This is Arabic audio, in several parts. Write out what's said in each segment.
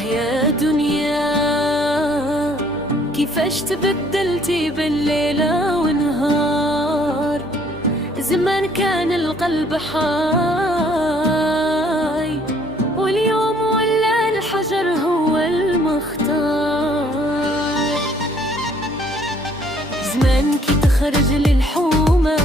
يا دنيا كيفاش تبدلتي بين ليلة ونهار. زمان كان القلب حاي، واليوم ولا الحجر هو المختار. زمان كي تخرج للحومة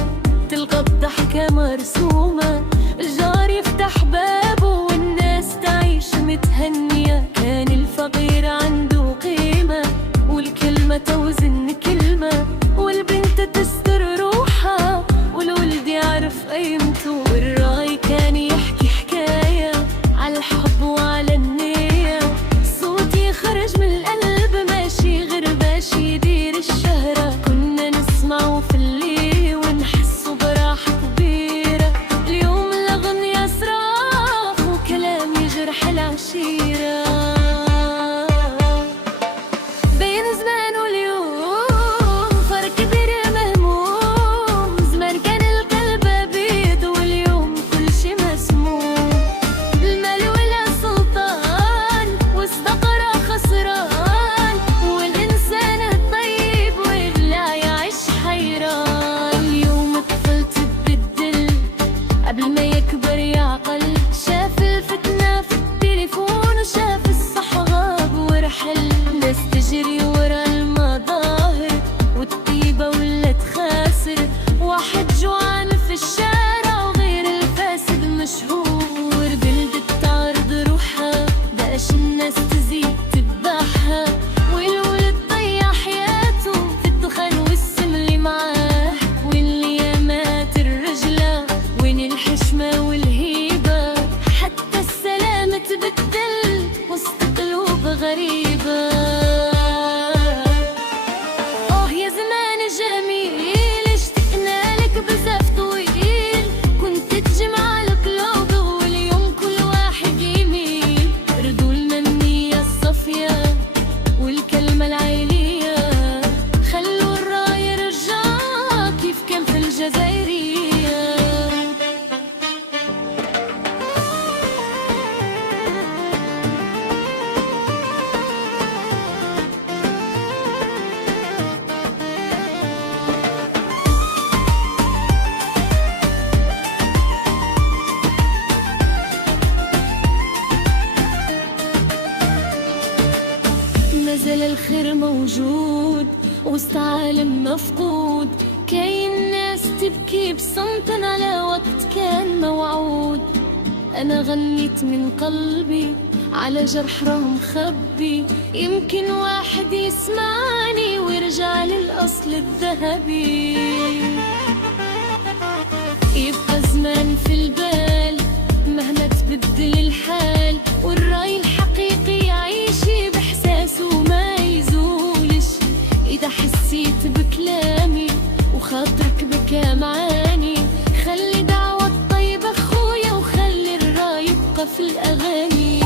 تلقى الضحكة مرسومة، الجار يفتح بابه والناس تعيش متهنية. كان الفقير عنده قيمة والكلمة توزن كلمة، والبنت تستر روحها والولد يعرف قيمته. والراي كان يحكي حكاية على الحب وعلى النية، صوت يخرج من القلب ماشي غير باش يدير الشهرة. كنا نسمعه في الليل ونحسه براحة كبيرة، اليوم الأغنية صراخ وكلام يجرح العشيرة. بين زمان واليوم فرق كبير مهموم، زمان كان القلب أبيض واليوم كل شي مسموم. المال ولا سلطان واستقرا خسران، والإنسان الطيب ولا يعيش حيران. اليوم الطفل تبدل قبل ما يكبر يعقل، شاف الفتنة في التليفون وشاف الصح غاب ورحل. ناس تجري ورا المظاهر والطيبة ولات خاسر، واحد جوعان في الشارع وغير الفاسد مشهور. بلدة تعرض روحها بقاش الناس تزيد تذبحها، والولد ضيع حياته في الدخان والسم اللي معاه. واللي مات الرجلة وين الحشمة والهيبة، حتى السلام تبدل وسط قلوب غريبة. يا زمان جميل اشتقنا لك بزاف طويل، كنت تجمع القلوب واليوم كل واحد يميل. ردولنا النية الصافية والكلمة العيلية، خلوا الراي يرجع كيف كان في الجزائرية. مازال الخير موجود وسط عالم مفقود، كاين ناس تبكي بصمت على وقت كان موعود. أنا غنيت من قلبي على جرح راه مخبي، يمكن واحد يسمعني ويرجع للأصل الذهبي. يبقى زمان في البال مهما تبدل الحال، والرأي الحقيقي يعيش بإحساسه ما يزولش. إذا حسيت بكلامي وخاطرك بكى معاني، خلي دعوة طيبة خويا وخلي الراي يبقى في الأغاني.